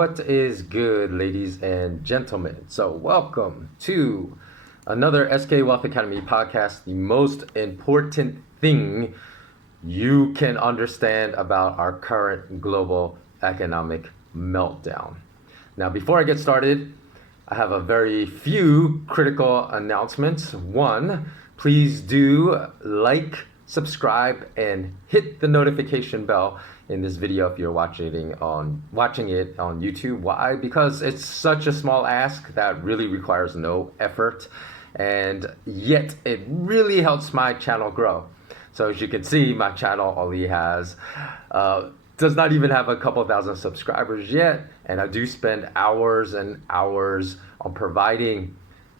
What is good, ladies and gentlemen? So welcome to another SK Wealth Academy podcast, the most important thing you can understand about our current global economic meltdown. Now, before I get started, I have a very few critical announcements. One, please do like, subscribe, and hit the notification bell in this video if you're watching it on YouTube. Why? Because it's such a small ask that really requires no effort, and yet it really helps my channel grow. So as you can see, my channel only has does not even have a couple thousand subscribers yet, and I do spend hours and hours on providing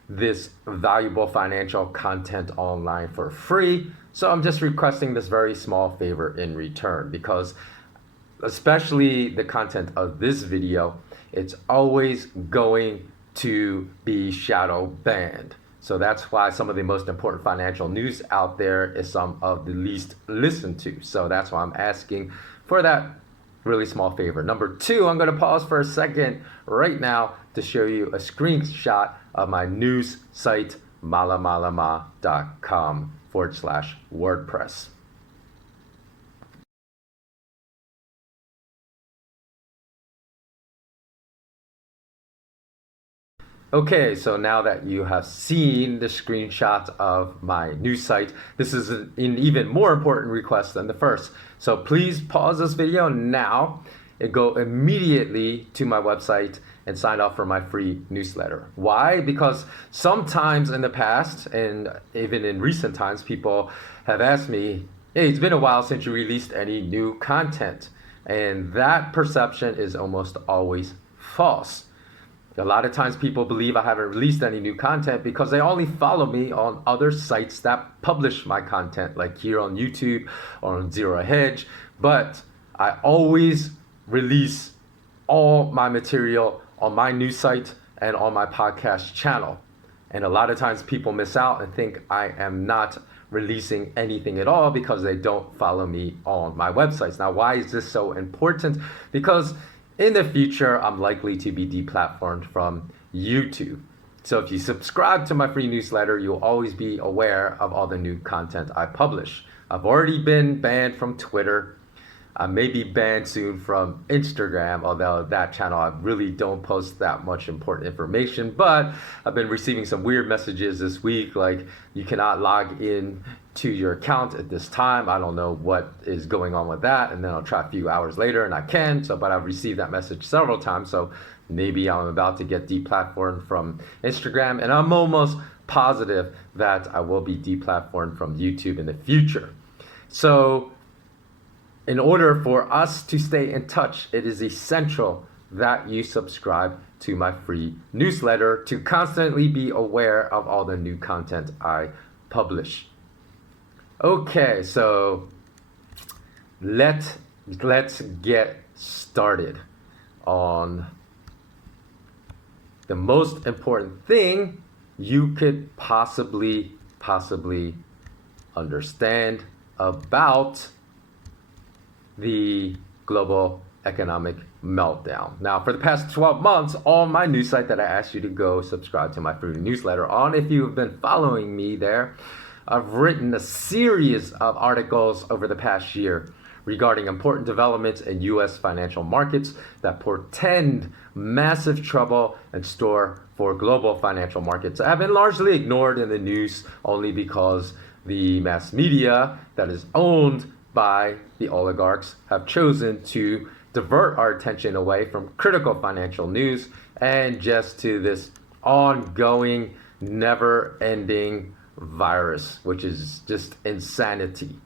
this valuable financial content online for free. So I'm just requesting this very small favor in return, because especially the content of this video, it's always going to be shadow banned. So that's why some of the most important financial news out there is some of the least listened to. So that's why I'm asking for that really small favor. Number two, I'm going to pause for a second right now to show you a screenshot of my news site, malamalama.com/WordPress. Okay, so now that you have seen the screenshot of my news site, this is an even more important request than the first. So please pause this video now and go immediately to my website and sign up for my free newsletter. Why? Because sometimes in the past, and even in recent times, people have asked me, hey, it's been a while since you released any new content. And that perception is almost always false. A lot of times people believe I haven't released any new content because they only follow me on other sites that publish my content, like here on YouTube or on Zero Hedge. But I always release all my material on my news site and on my podcast channel. And a lot of times people miss out and think I am not releasing anything at all because they don't follow me on my websites. Now, why is this so important? Because in the future, I'm likely to be deplatformed from YouTube. So if you subscribe to my free newsletter, you'll always be aware of all the new content I publish. I've already been banned from Twitter. I may be banned soon from Instagram, although that channel I really don't post that much important information. But I've been receiving some weird messages this week, like you cannot log in to your account at this time. I don't know what is going on with that. And then I'll try a few hours later and I can. But I've received that message several times. So maybe I'm about to get deplatformed from Instagram. And I'm almost positive that I will be deplatformed from YouTube in the future. So in order for us to stay in touch, it is essential that you subscribe to my free newsletter to constantly be aware of all the new content I publish. Okay, so let's get started on the most important thing you could possibly understand about the global economic meltdown. Now, for the past 12 months, on my news site that I asked you to go subscribe to my free newsletter on, if you have been following me there, I've written a series of articles over the past year regarding important developments in U.S. financial markets that portend massive trouble in store for global financial markets. Have been largely ignored in the news only because the mass media that is owned by the oligarchs have chosen to divert our attention away from critical financial news and just to this ongoing, never-ending virus, which is just insanity.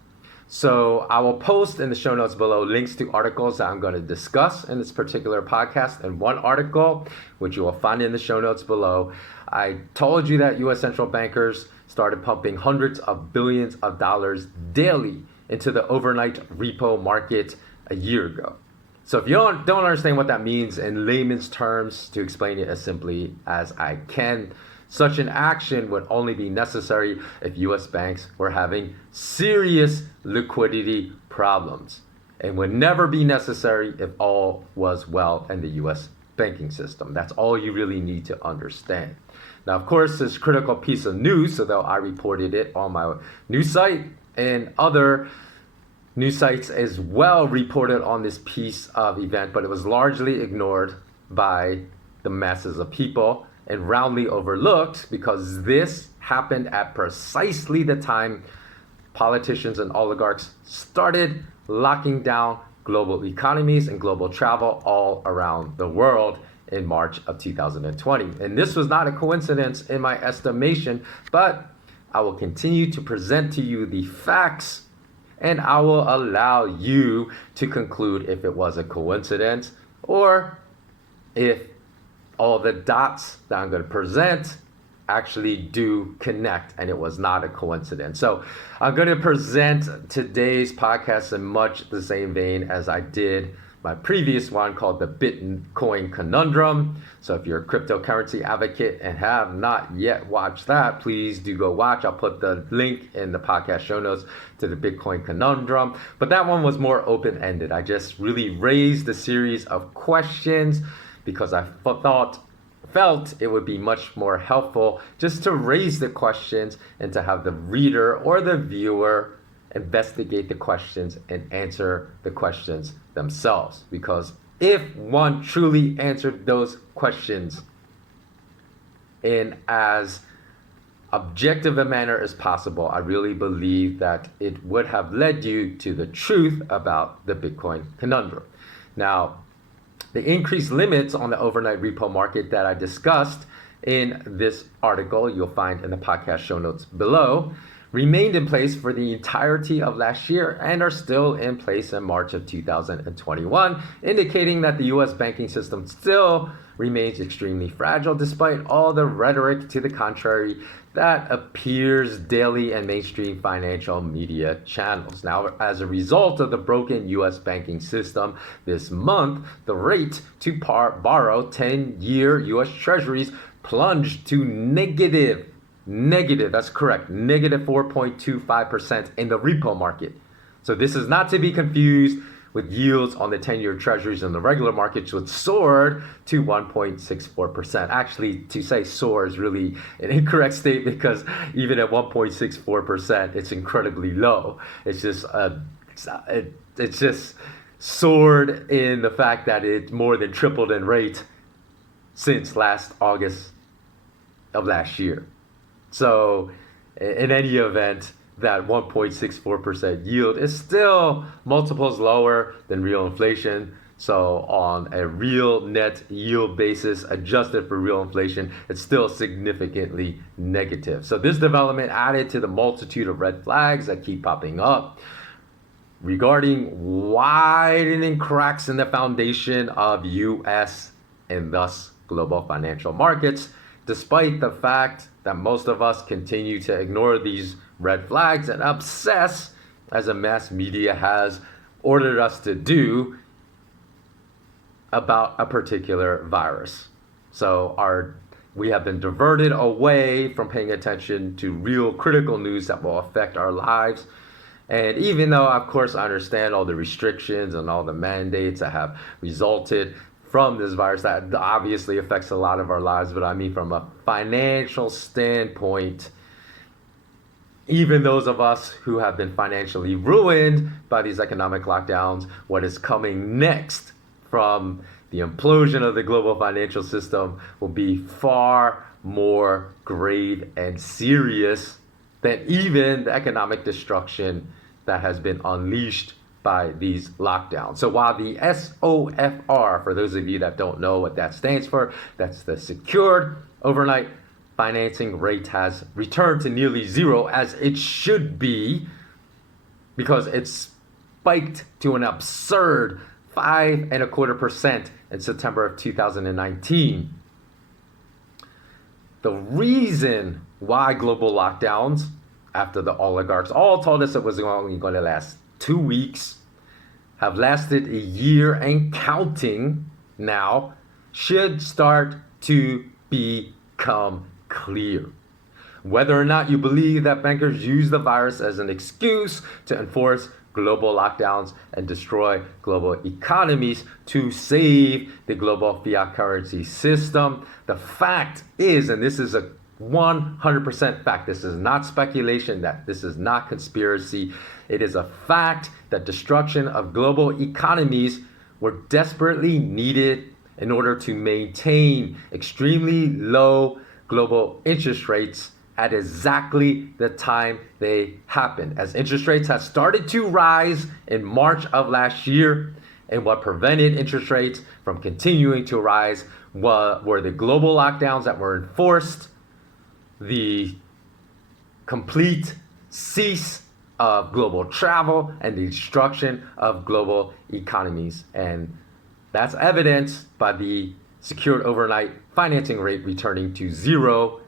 So I will post in the show notes below links to articles that I'm going to discuss in this particular podcast. And one article, which you will find in the show notes below, I told you that U.S. central bankers started pumping hundreds of billions of dollars daily into the overnight repo market a year ago. So if you don't understand what that means in layman's terms, to explain it as simply as I can, such an action would only be necessary if U.S. banks were having serious liquidity problems, and would never be necessary if all was well in the U.S. banking system. That's all you really need to understand. Now, of course, this critical piece of news, so though I reported it on my news site, and other news sites as well reported on this piece of event, but it was largely ignored by the masses of people and roundly overlooked because this happened at precisely the time politicians and oligarchs started locking down global economies and global travel all around the world in March of 2020. And this was not a coincidence in my estimation, but I will continue to present to you the facts and I will allow you to conclude if it was a coincidence or if all the dots that I'm going to present actually do connect and it was not a coincidence. So I'm going to present today's podcast in much the same vein as I did my previous one called the Bitcoin Conundrum. So if you're a cryptocurrency advocate and have not yet watched that, please do go watch. I'll put the link in the podcast show notes to the Bitcoin Conundrum. But that one was more open-ended. I just really raised a series of questions because I felt it would be much more helpful just to raise the questions and to have the reader or the viewer investigate the questions and answer the questions themselves. Because if one truly answered those questions in as objective a manner as possible, I really believe that it would have led you to the truth about the Bitcoin conundrum. Now, the increased limits on the overnight repo market that I discussed in this article, you'll find in the podcast show notes below, remained in place for the entirety of last year and are still in place in March of 2021, indicating that the US banking system still remains extremely fragile despite all the rhetoric to the contrary that appears daily in mainstream financial media channels. Now, as a result of the broken US banking system this month, the rate to borrow 10-year US Treasuries plunged to negative, that's correct, negative 4.25% in the repo market. So this is not to be confused with yields on the 10-year treasuries in the regular markets, which soared to 1.64%. Actually, to say soar is really an incorrect statement because even at 1.64%, it's incredibly low. It's just it's just soared in the fact that it more than tripled in rate since last August of last year. So in any event, that 1.64% yield is still multiples lower than real inflation. So on a real net yield basis, adjusted for real inflation, it's still significantly negative. So this development added to the multitude of red flags that keep popping up regarding widening cracks in the foundation of US and thus global financial markets, despite the fact that most of us continue to ignore these red flags and obsess, as a mass media has ordered us to do, about a particular virus. So we have been diverted away from paying attention to real critical news that will affect our lives. And even though, of course, I understand all the restrictions and all the mandates that have resulted from this virus that obviously affects a lot of our lives, but I mean from a financial standpoint, even those of us who have been financially ruined by these economic lockdowns, what is coming next from the implosion of the global financial system will be far more grave and serious than even the economic destruction that has been unleashed by these lockdowns. So while the SOFR, for those of you that don't know what that stands for, that's the secured overnight financing rate, has returned to nearly zero, as it should be, because it spiked to an absurd 5.25% in September of 2019. The reason why global lockdowns, after the oligarchs all told us it was only going to last 2 weeks, have lasted a year and counting now, should start to become clear. Whether or not you believe that bankers use the virus as an excuse to enforce global lockdowns and destroy global economies to save the global fiat currency system. The fact is, and this is a 100% fact, this is not speculation, that this is not conspiracy, it is a fact that destruction of global economies were desperately needed in order to maintain extremely low global interest rates at exactly the time they happened. As interest rates had started to rise in March of last year, and what prevented interest rates from continuing to rise were the global lockdowns that were enforced, the complete cease of global travel, and the destruction of global economies. And that's evidenced by the secured overnight financing rate returning to zero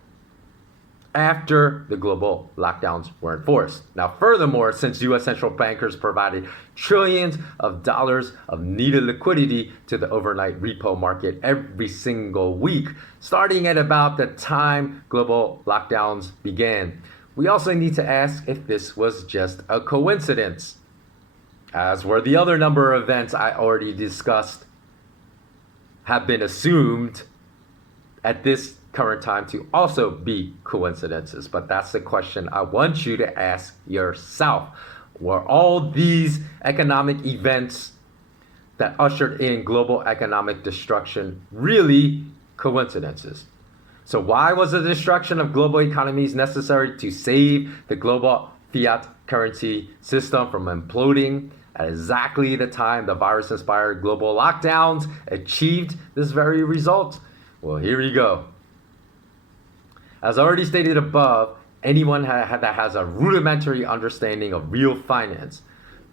after the global lockdowns were enforced. Now, furthermore, since U.S. central bankers provided trillions of dollars of needed liquidity to the overnight repo market every single week, starting at about the time global lockdowns began, we also need to ask if this was just a coincidence, as were the other number of events I already discussed have been assumed at this current time to also be coincidences. But that's the question I want you to ask yourself. Were all these economic events that ushered in global economic destruction really coincidences? So why was the destruction of global economies necessary to save the global fiat currency system from imploding at exactly the time the virus-inspired global lockdowns achieved this very result? Well, here we go. As already stated above, anyone that has a rudimentary understanding of real finance,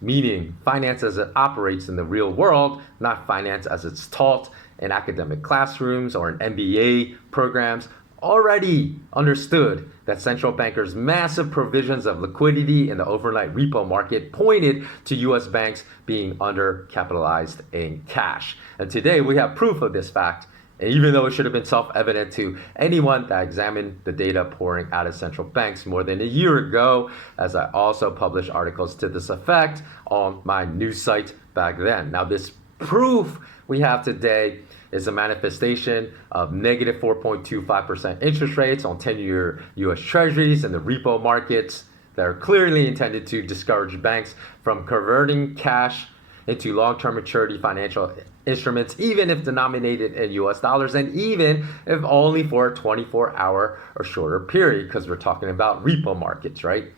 meaning finance as it operates in the real world, not finance as it's taught in academic classrooms or in MBA programs, already understood that central bankers' massive provisions of liquidity in the overnight repo market pointed to U.S. banks being undercapitalized in cash. And today we have proof of this fact. And even though it should have been self-evident to anyone that examined the data pouring out of central banks more than a year ago, as I also published articles to this effect on my news site back then. Now, this proof we have today is a manifestation of negative 4.25% interest rates on 10-year U.S. Treasuries and the repo markets that are clearly intended to discourage banks from converting cash into long-term maturity financial instruments, even if denominated in US dollars, and even if only for a 24-hour or shorter period, because we're talking about repo markets, right?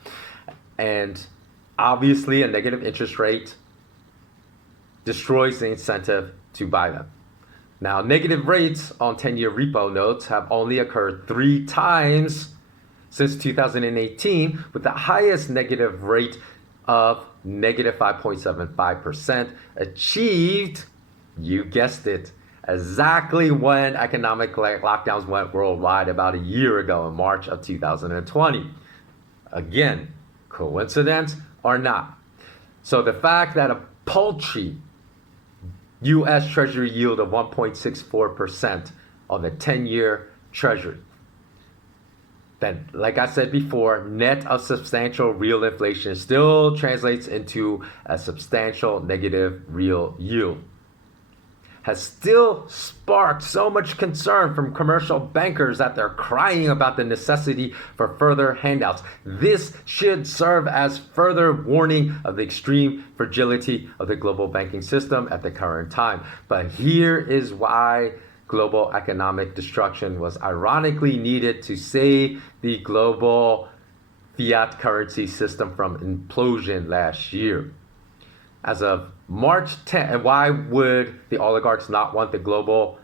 And obviously a negative interest rate destroys the incentive to buy them. Now, negative rates on 10-year repo notes have only occurred 3 times since 2018, with the highest negative rate of negative 5.75% achieved, you guessed it, exactly when economic lockdowns went worldwide about a year ago in March of 2020. Again, coincidence or not? So the fact that a paltry U.S. Treasury yield of 1.64% on the 10-year Treasury, that, like I said before, net of substantial real inflation still translates into a substantial negative real yield, has still sparked so much concern from commercial bankers that they're crying about the necessity for further handouts. This should serve as further warning of the extreme fragility of the global banking system at the current time. But here is why global economic destruction was ironically needed to save the global fiat currency system from implosion last year. As of March 10th, and why would the oligarchs not want the global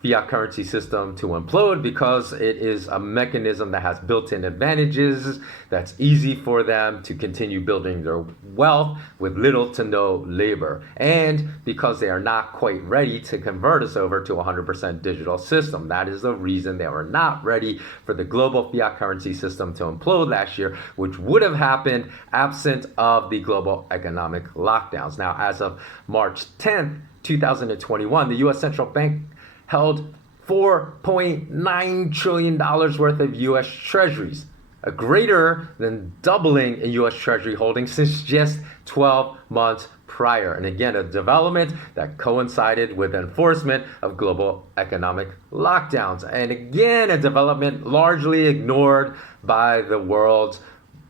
fiat currency system to implode? Because it is a mechanism that has built-in advantages, that's easy for them to continue building their wealth with little to no labor, and because they are not quite ready to convert us over to a 100% digital system. That is the reason they were not ready for the global fiat currency system to implode last year, which would have happened absent of the global economic lockdowns. Now, as of March 10th, 2021, the U.S. Central Bank held $4.9 trillion worth of U.S. Treasuries, a greater than doubling in US Treasury holdings since just 12 months prior. And again, a development that coincided with enforcement of global economic lockdowns. And again, a development largely ignored by the world's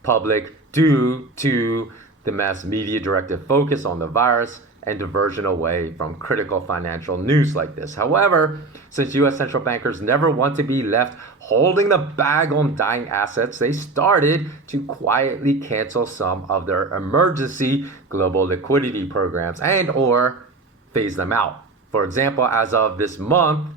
public due to the mass media directed focus on the virus and diversion away from critical financial news like this. However, since US central bankers never want to be left holding the bag on dying assets, they started to quietly cancel some of their emergency global liquidity programs and or phase them out. For example, as of this month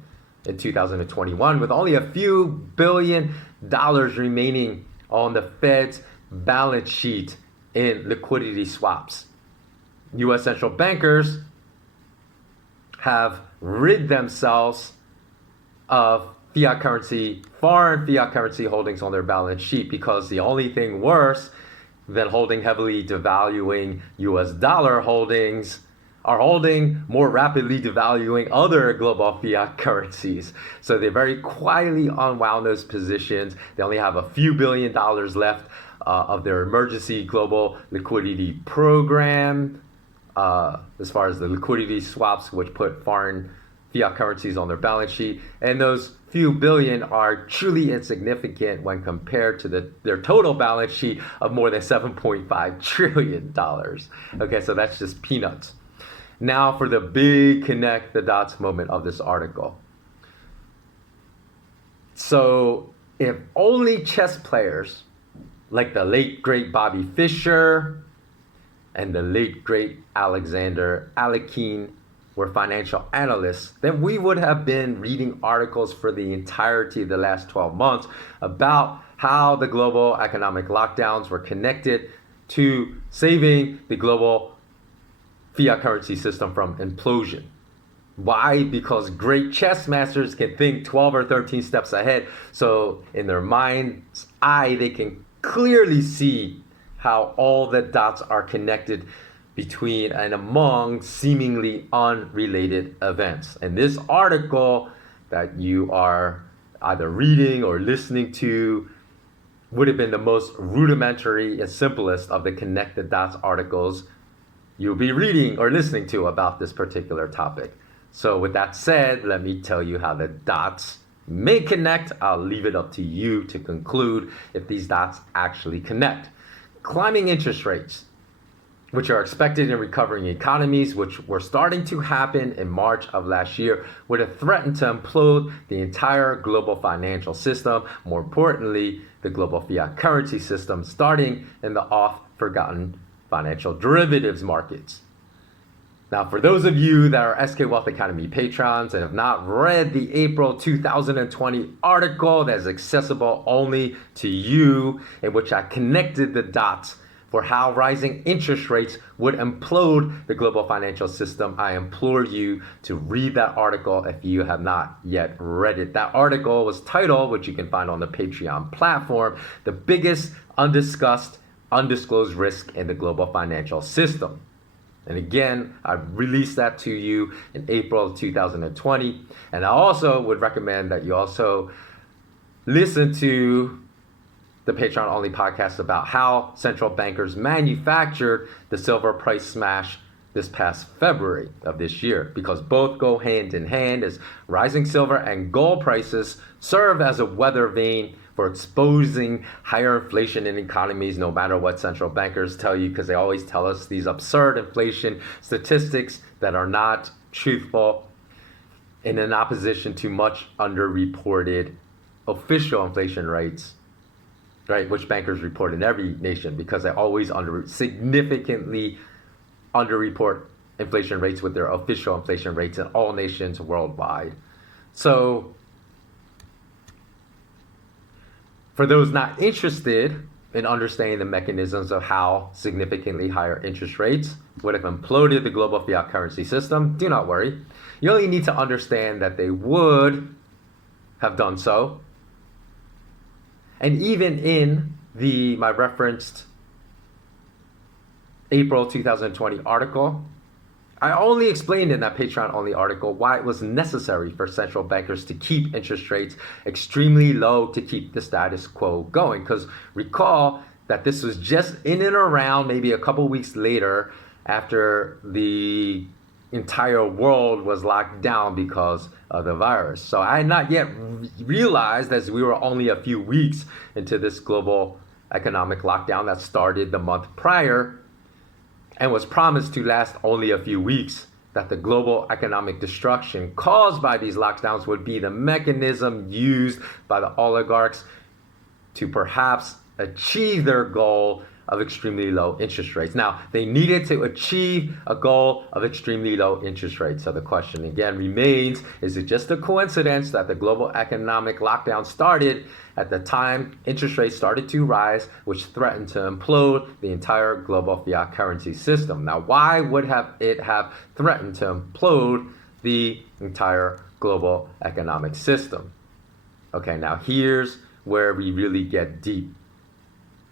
in 2021, with only a few $billion remaining on the Fed's balance sheet in liquidity swaps, US central bankers have rid themselves of foreign fiat currency holdings on their balance sheet, because the only thing worse than holding heavily devaluing US dollar holdings are holding more rapidly devaluing other global fiat currencies. So they very quietly unwound those positions. They only have a few $billion left of their emergency global liquidity program, as far as the liquidity swaps, which put foreign fiat currencies on their balance sheet. And those few billion are truly insignificant when compared to their total balance sheet of more than $7.5 trillion. Okay, so that's just peanuts. Now for the big connect the dots moment of this article. So if only chess players like the late great Bobby Fischer and the late great Alexander Alekhine were financial analysts, then we would have been reading articles for the entirety of the last 12 months about how the global economic lockdowns were connected to saving the global fiat currency system from implosion. Why? Because great chess masters can think 12 or 13 steps ahead. So in their mind's eye, they can clearly see how all the dots are connected between and among seemingly unrelated events. And this article that you are either reading or listening to would have been the most rudimentary and simplest of the connect the dots articles you'll be reading or listening to about this particular topic. So with that said, let me tell you how the dots may connect. I'll leave it up to you to conclude if these dots actually connect. Climbing interest rates, which are expected in recovering economies, which were starting to happen in March of last year, would have threatened to implode the entire global financial system, more importantly, the global fiat currency system, starting in the oft-forgotten financial derivatives markets. Now, for those of you that are SK Wealth Academy patrons and have not read the April 2020 article that is accessible only to you, in which I connected the dots for how rising interest rates would implode the global financial system, I implore you to read that article if you have not yet read it. That article was titled, which you can find on the Patreon platform, "The Biggest Undiscussed, Undisclosed Risk in the Global Financial System." And again, I released that to you in April of 2020. And I also would recommend that you also listen to the Patreon only podcast about how central bankers manufactured the silver price smash this past February of this year, because both go hand in hand, as rising silver and gold prices serve as a weather vane for exposing higher inflation in economies, no matter what central bankers tell you, because they always tell us these absurd inflation statistics that are not truthful, in an opposition to much underreported official inflation rates, right, which bankers report in every nation, because they always significantly underreport inflation rates with their official inflation rates in all nations worldwide. So for those not interested in understanding the mechanisms of how significantly higher interest rates would have imploded the global fiat currency system, do not worry. You only need to understand that they would have done so. And even in my referenced April 2020 article, I only explained in that Patreon-only article why it was necessary for central bankers to keep interest rates extremely low to keep the status quo going. Because recall that this was just in and around maybe a couple weeks later after the entire world was locked down because of the virus. So I had not yet realized, as we were only a few weeks into this global economic lockdown that started the month prior and was promised to last only a few weeks, that the global economic destruction caused by these lockdowns would be the mechanism used by the oligarchs to perhaps achieve their goal of extremely low interest rates. Now, they needed to achieve a goal of extremely low interest rates. So the question again remains, is it just a coincidence that the global economic lockdown started at the time interest rates started to rise, which threatened to implode the entire global fiat currency system? Now, why would it have threatened to implode the entire global economic system? Okay, now here's where we really get deep.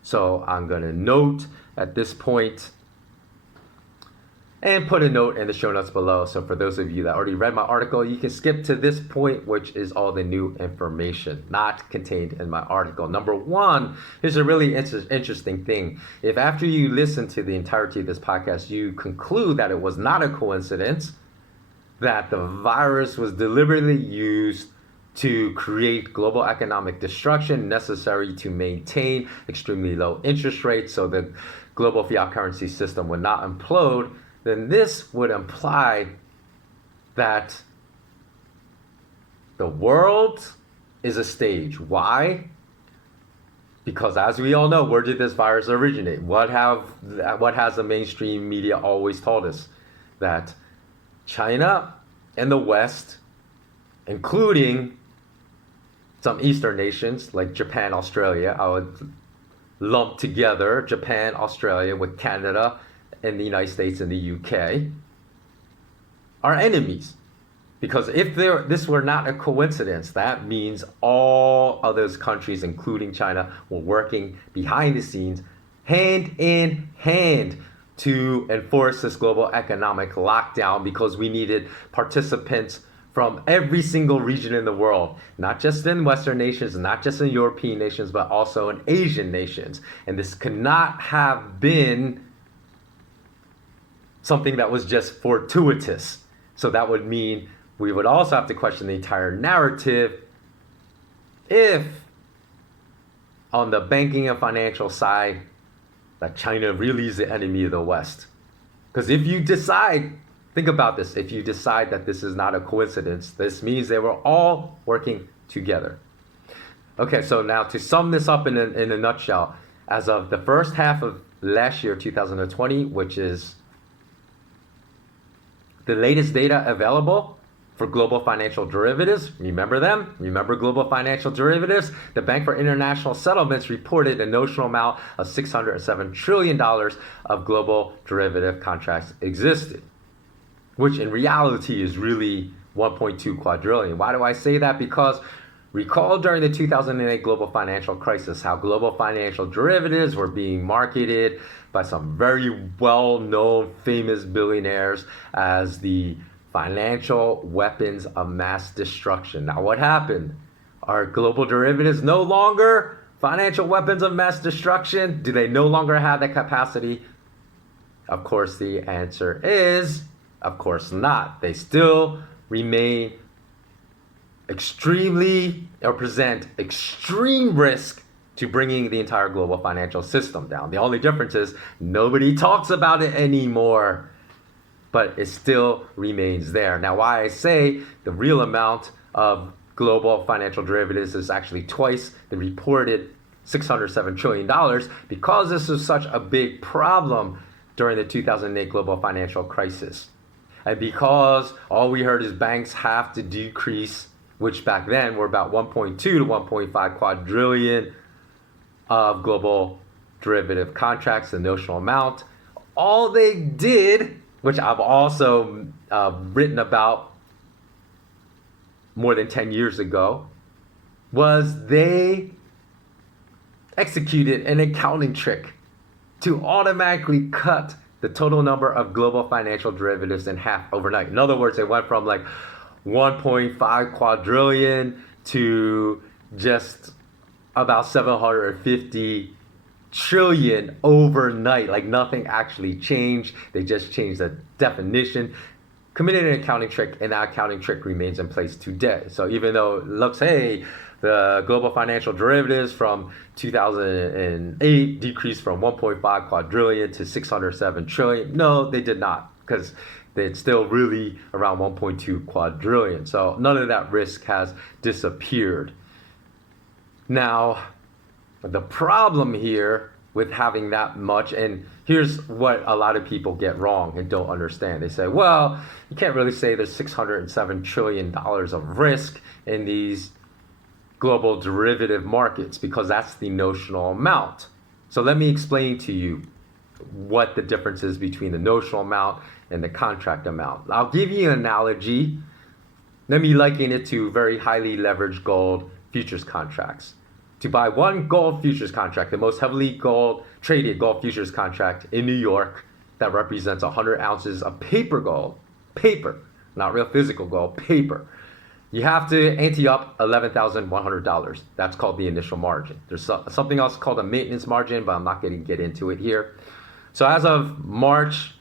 So I'm going to note at this point and put a note in the show notes below. So for those of you that already read my article, you can skip to this point, which is all the new information not contained in my article. Number one, here's a really interesting thing. If after you listen to the entirety of this podcast, you conclude that it was not a coincidence, that the virus was deliberately used to create global economic destruction necessary to maintain extremely low interest rates so the global fiat currency system would not implode, then this would imply that the world is a stage. Why? Because as we all know, where did this virus originate? What has the mainstream media always told us? That China and the West, including some Eastern nations like Japan, Australia, I would lump together Japan, Australia with Canada and the United States and the UK, are enemies. Because if this were not a coincidence, that means all of those countries, including China, were working behind the scenes, hand in hand, to enforce this global economic lockdown, because we needed participants from every single region in the world, not just in Western nations, not just in European nations, but also in Asian nations. And this could not have been something that was just fortuitous. So that would mean we would also have to question the entire narrative if, on the banking and financial side, that China really is the enemy of the West. Because if you decide, think about this, if you decide that this is not a coincidence, this means they were all working together. Okay, so now to sum this up in a nutshell, as of the first half of last year, 2020, which is the latest data available for global financial derivatives, remember them? Remember global financial derivatives? The Bank for International Settlements reported a notional amount of $607 trillion of global derivative contracts existed, which in reality is really 1.2 quadrillion. Why do I say that? Because recall during the 2008 global financial crisis, how global financial derivatives were being marketed by some very well-known famous billionaires as the financial weapons of mass destruction. Now what happened? Are global derivatives no longer financial weapons of mass destruction? Do they no longer have that capacity? Of course, the answer is, of course not. They still remain present extreme risk to bringing the entire global financial system down. The only difference is nobody talks about it anymore, but it still remains there. Now, why I say the real amount of global financial derivatives is actually twice the reported $607 trillion, because this was such a big problem during the 2008 global financial crisis. And because all we heard is banks have to decrease, which back then were about 1.2 to 1.5 quadrillion of global derivative contracts, the notional amount. All they did, which I've also written about more than 10 years ago, was they executed an accounting trick to automatically cut the total number of global financial derivatives in half overnight. In other words, it went from like 1.5 quadrillion to just about 750 trillion overnight. Like nothing actually changed. They just changed the definition, committed an accounting trick, and that accounting trick remains in place today. So even though it looks, hey, the global financial derivatives from 2008 decreased from 1.5 quadrillion to 607 trillion. No, they did not, because it's still really around 1.2 quadrillion. So none of that risk has disappeared. Now, the problem here with having that much, and here's what a lot of people get wrong and don't understand. They say, well, you can't really say there's $607 trillion of risk in these global derivative markets because that's the notional amount. So let me explain to you what the difference is between the notional amount and the contract amount. I'll give you an analogy. Let me liken it to very highly leveraged gold futures contracts. To buy one gold futures contract, the most heavily traded gold futures contract in New York, that represents 100 ounces of paper gold, paper, not real physical gold, paper. You have to ante up $11,100. That's called the initial margin. There's something else called a maintenance margin, but I'm not going to get into it here. So as of March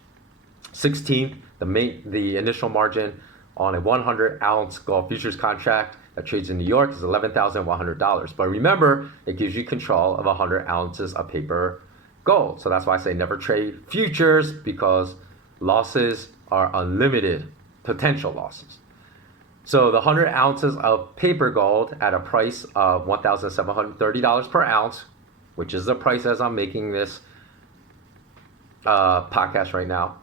16th, the initial margin on a 100-ounce gold futures contract that trades in New York is $11,100. But remember, it gives you control of 100 ounces of paper gold. So that's why I say never trade futures, because losses are unlimited, potential losses. So the 100 ounces of paper gold at a price of $1,730 per ounce, which is the price as I'm making this podcast right now,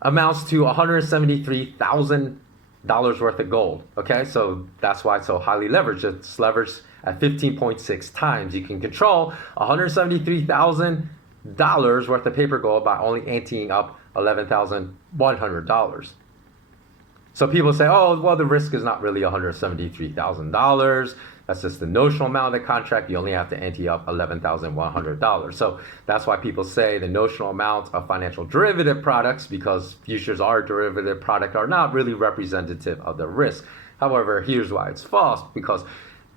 amounts to $173,000 worth of gold. Okay, so that's why it's so highly leveraged. It's leveraged at 15.6 times. You can control $173,000 worth of paper gold by only anteing up $11,100. So people say, oh, well, the risk is not really $173,000. That's just the notional amount of the contract. You only have to ante up $11,100. So that's why people say the notional amount of financial derivative products, because futures are a derivative product, are not really representative of the risk. However, here's why it's false, because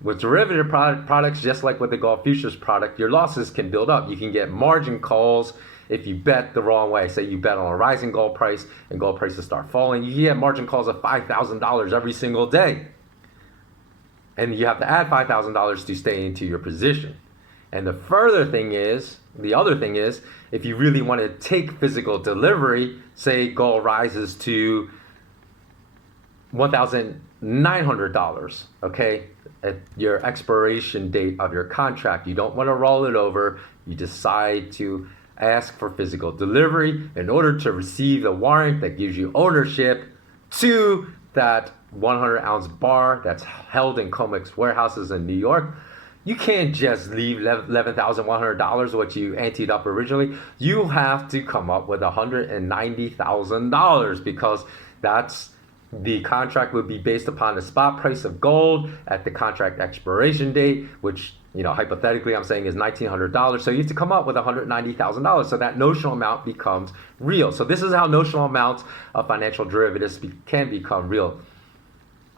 with derivative products, just like with the gold futures product, your losses can build up. You can get margin calls if you bet the wrong way. Say you bet on a rising gold price and gold prices start falling, you get margin calls of $5,000 every single day. And you have to add $5,000 to stay into your position. And the other thing is, if you really want to take physical delivery, say gold rises to $1,900, okay, at your expiration date of your contract, you don't want to roll it over, you decide to ask for physical delivery in order to receive the warrant that gives you ownership to that 100-ounce bar that's held in COMEX warehouses in New York. You can't just leave $11,100, what you anteed up originally. You have to come up with $190,000, because that's the contract would be based upon the spot price of gold at the contract expiration date, which, you know, hypothetically I'm saying is $1,900. So you have to come up with $190,000. So that notional amount becomes real. So this is how notional amounts of financial derivatives can become real.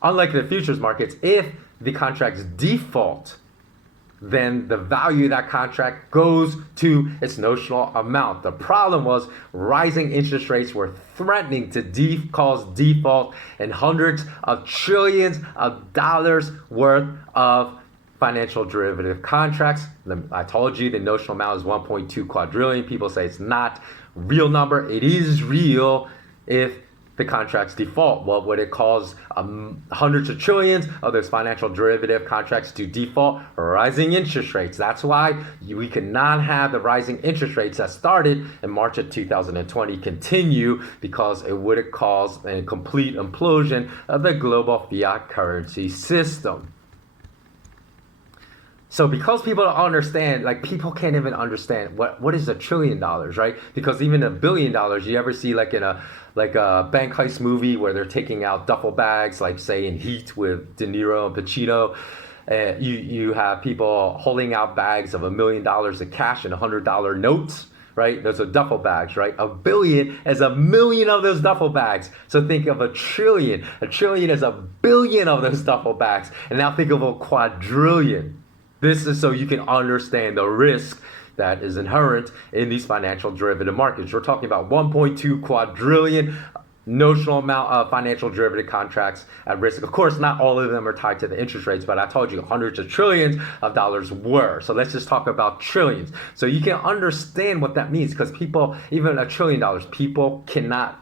Unlike the futures markets, if the contracts default, then the value of that contract goes to its notional amount. The problem was rising interest rates were threatening to cause default in hundreds of trillions of dollars worth of financial derivative contracts. I told you the notional amount is 1.2 quadrillion. People say it's not a real number. It is real if the contracts default. What would it cause hundreds of trillions of those financial derivative contracts to default? Rising interest rates. That's why we cannot have the rising interest rates that started in March of 2020 continue, because it would have caused a complete implosion of the global fiat currency system. So because people don't understand, like people can't even understand what is $1 trillion, right? Because even $1 billion, you ever see like in a bank heist movie where they're taking out duffel bags, like say in Heat with De Niro and Pacino, you have people holding out bags of $1 million of cash and $100 notes, right? Those are duffel bags, right? A billion is a million of those duffel bags. So think of a trillion. A trillion is a billion of those duffel bags. And now think of a quadrillion. This is so you can understand the risk that is inherent in these financial derivative markets. We're talking about 1.2 quadrillion notional amount of financial derivative contracts at risk. Of course, not all of them are tied to the interest rates, but I told you hundreds of trillions of dollars were. So let's just talk about trillions. So you can understand what that means, because people, even $1 trillion, people cannot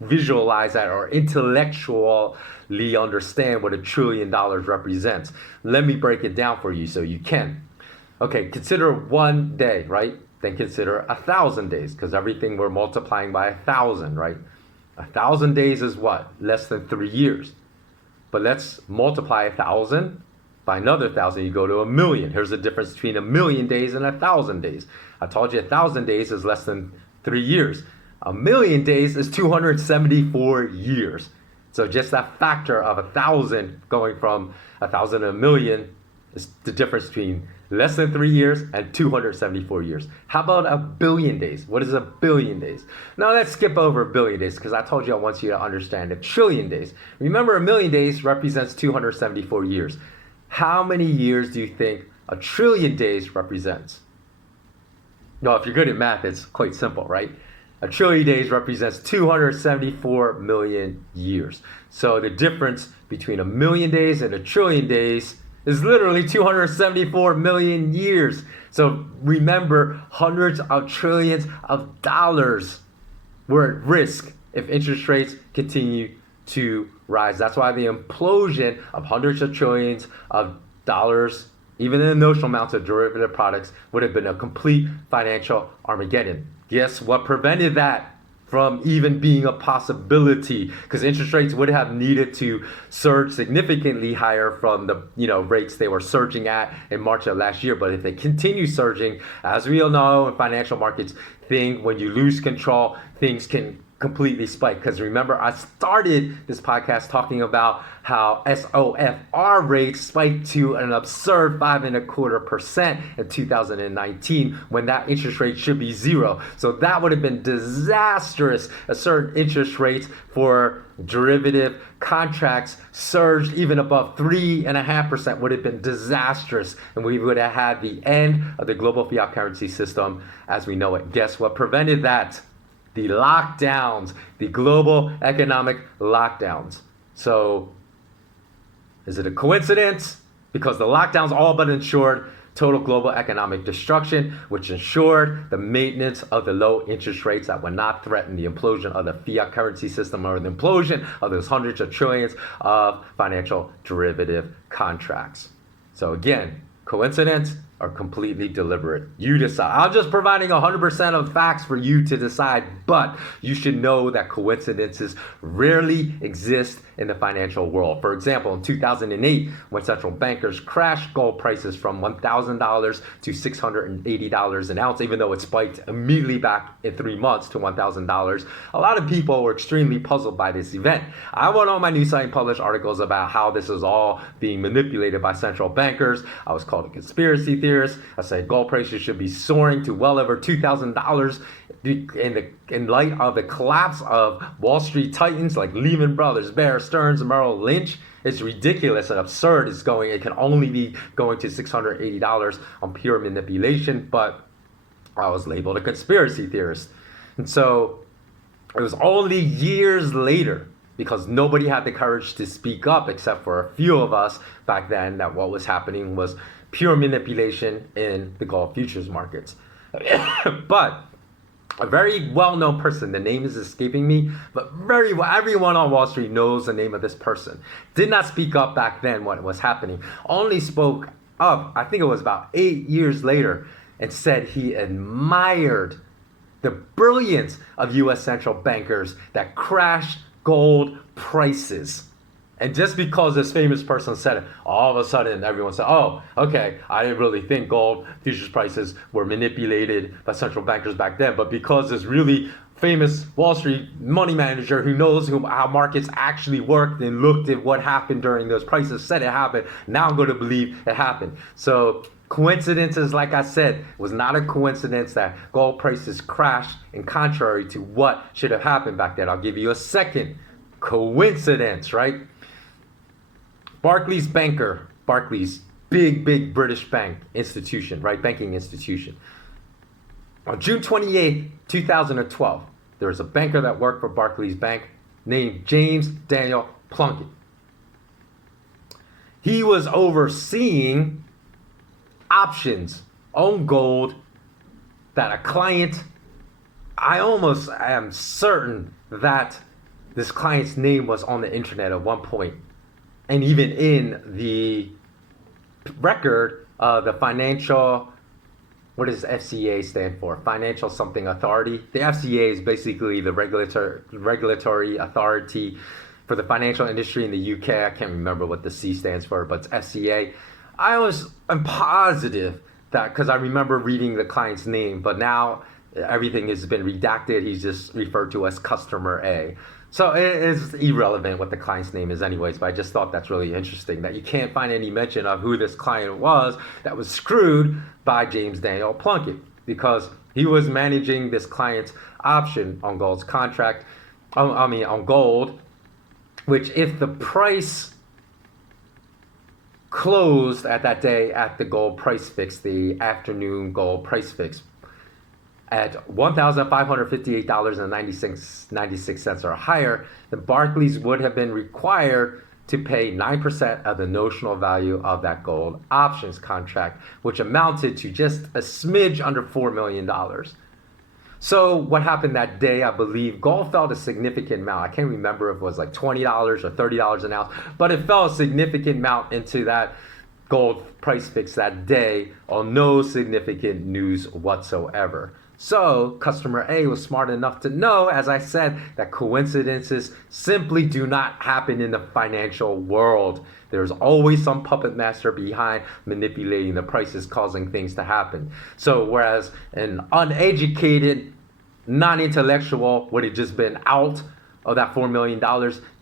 visualize that or intellectually understand what $1 trillion represents. Let me break it down for you so you can. Okay, consider one day, right? Then consider 1,000 days, because everything we're multiplying by 1,000, right? 1,000 days is what? Less than 3 years. But let's multiply 1,000 by another 1,000. You go to 1,000,000. Here's the difference between 1,000,000 days and 1,000 days. I told you 1,000 days is less than 3 years. 1,000,000 days is 274 years. So just that factor of 1,000 going from 1,000 to 1,000,000 is the difference between less than 3 years and 274 years. How about 1,000,000,000 days? What is 1,000,000,000 days? Now let's skip over 1,000,000,000 days, because I told you I want you to understand 1,000,000,000,000 days. Remember, 1,000,000 days represents 274 years. How many years do you think 1,000,000,000,000 days represents? No, if you're good at math, it's quite simple, right? 1,000,000,000,000 days represents 274 million years. So the difference between 1,000,000 days and 1,000,000,000 days is literally 274 million years. So remember, hundreds of trillions of dollars were at risk if interest rates continue to rise. That's why the implosion of hundreds of trillions of dollars, even in the notional amounts of derivative products, would have been a complete financial Armageddon. Guess what prevented that from even being a possibility? Because interest rates would have needed to surge significantly higher from the rates they were surging at in March of last year. But if they continue surging, as we all know in financial markets, when you lose control, things can completely spike. Because remember, I started this podcast talking about how SOFR rates spiked to an absurd 5.25% in 2019, when that interest rate should be zero. So that would have been disastrous. A certain interest rates for derivative contracts surged even above 3.5% would have been disastrous, and we would have had the end of the global fiat currency system as we know it. Guess what prevented that? The lockdowns, the global economic lockdowns. So is it a coincidence? Because the lockdowns all but ensured total global economic destruction, which ensured the maintenance of the low interest rates that would not threaten the implosion of the fiat currency system or the implosion of those hundreds of trillions of financial derivative contracts. So again, coincidence or completely deliberate? You decide. I'm just providing 100% of facts for you to decide, but you should know that coincidences rarely exist in the financial world. For example, in 2008, when central bankers crashed gold prices from $1,000 to $680 an ounce, even though it spiked immediately back in 3 months to $1,000, a lot of people were extremely puzzled by this event. I went on my news site and published articles about how this is all being manipulated by central bankers. I was called a conspiracy theorist. I said gold prices should be soaring to well over $2,000 in light of the collapse of Wall Street titans like Lehman Brothers, Bear Stearns, and Merrill Lynch. It's ridiculous and absurd. It can only be going to $680 on pure manipulation, but I was labeled a conspiracy theorist. And so it was only years later, because nobody had the courage to speak up except for a few of us back then, that what was happening was pure manipulation in the gold futures markets. But a very well-known person, the name is escaping me, but everyone on Wall Street knows the name of this person, did not speak up back then when it was happening, only spoke up, I think it was about 8 years later, and said he admired the brilliance of U.S. central bankers that crashed gold prices. And just because this famous person said it, all of a sudden everyone said, oh, okay, I didn't really think gold futures prices were manipulated by central bankers back then. But because this really famous Wall Street money manager who knows how markets actually worked and looked at what happened during those prices said it happened, now I'm going to believe it happened. So Coincidences, like I said, it was not a coincidence that gold prices crashed in contrary to what should have happened back then. I'll give you a second coincidence, right? Barclays, big British bank institution, right? Banking institution. On June 28th, 2012, there was a banker that worked for Barclays Bank named James Daniel Plunkett. He was overseeing options on gold that a client, I almost am certain that this client's name was on the internet at one point, and even in the record, the financial, what does FCA stand for? Financial something authority. The FCA is basically the regulatory authority for the financial industry in the UK. I can't remember what the C stands for, but it's FCA. I'm positive that, because I remember reading the client's name, but now everything has been redacted. He's just referred to as customer A. So it is irrelevant what the client's name is anyways, but I just thought that's really interesting that you can't find any mention of who this client was that was screwed by James Daniel Plunkett, because he was managing this client's option on gold's contract, on gold, which if the price closed at that day at the gold price fix, the afternoon gold price fix, at $1,558.96 or higher, the Barclays would have been required to pay 9% of the notional value of that gold options contract, which amounted to just a smidge under $4 million. So what happened that day, I believe, gold fell a significant amount. I can't remember if it was like $20 or $30 an ounce, but it fell a significant amount into that gold price fix that day on no significant news whatsoever. So customer A was smart enough to know, as I said, that coincidences simply do not happen in the financial world. There's always some puppet master behind manipulating the prices, causing things to happen. So whereas an uneducated, non-intellectual would have just been out of that $4 million,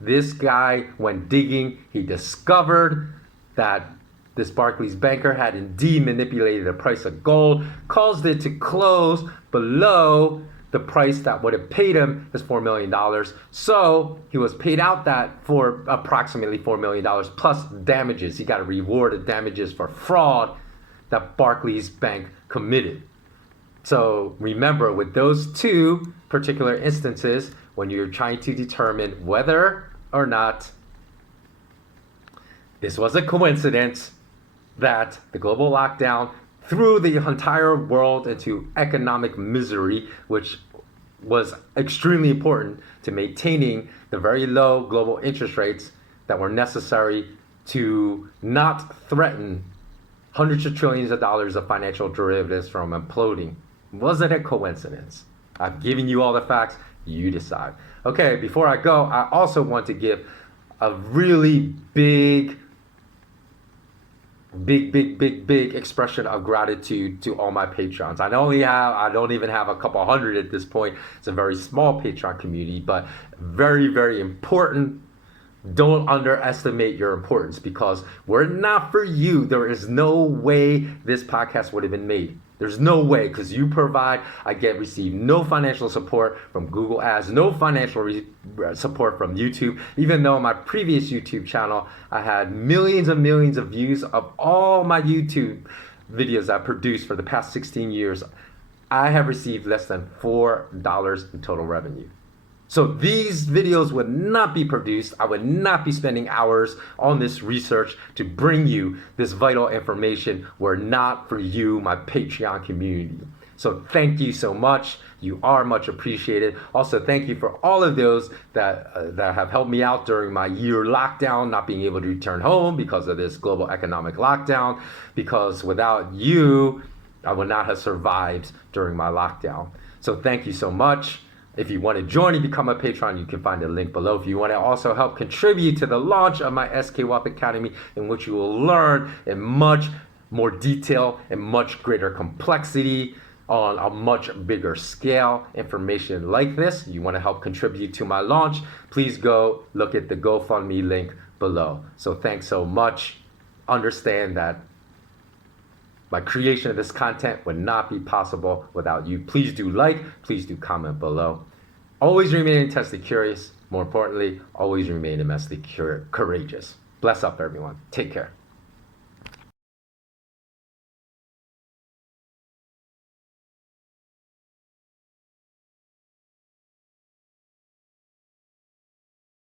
this guy went digging. He discovered that this Barclays banker had indeed manipulated the price of gold, caused it to close below the price that would have paid him this $4 million. So he was paid out that for approximately $4 million plus damages. He got a reward of damages for fraud that Barclays Bank committed. So remember, with those two particular instances, when you're trying to determine whether or not this was a coincidence that the global lockdown threw the entire world into economic misery, which was extremely important to maintaining the very low global interest rates that were necessary to not threaten hundreds of trillions of dollars of financial derivatives from imploding. Was it a coincidence? I've given you all the facts. You decide. Okay, before I go, I also want to give a really big expression of gratitude to all my patrons. I don't even have a couple hundred at this point. It's a very small Patreon community, but very important. Don't underestimate your importance, because were it not for you, there is no way this podcast would have been made. There's no way, because you provide, receive no financial support from Google Ads, no financial support from YouTube, even though on my previous YouTube channel, I had millions and millions of views of all my YouTube videos I produced for the past 16 years. I have received less than $4 in total revenue. So these videos would not be produced. I would not be spending hours on this research to bring you this vital information were it not for you, my Patreon community. So thank you so much. You are much appreciated. Also, thank you for all of those that have helped me out during my year lockdown, not being able to return home because of this global economic lockdown, because without you, I would not have survived during my lockdown. So thank you so much. If you want to join and become a patron, you can find the link below. If you want to also help contribute to the launch of my SK Wealth Academy, in which you will learn in much more detail and much greater complexity on a much bigger scale information like this, you want to help contribute to my launch, please go look at the GoFundMe link below. So thanks so much. Understand that My creation of this content would not be possible without you. Please do like, please do comment below. Always remain intensely curious. More importantly, always remain immensely courageous. Bless up, everyone. Take care.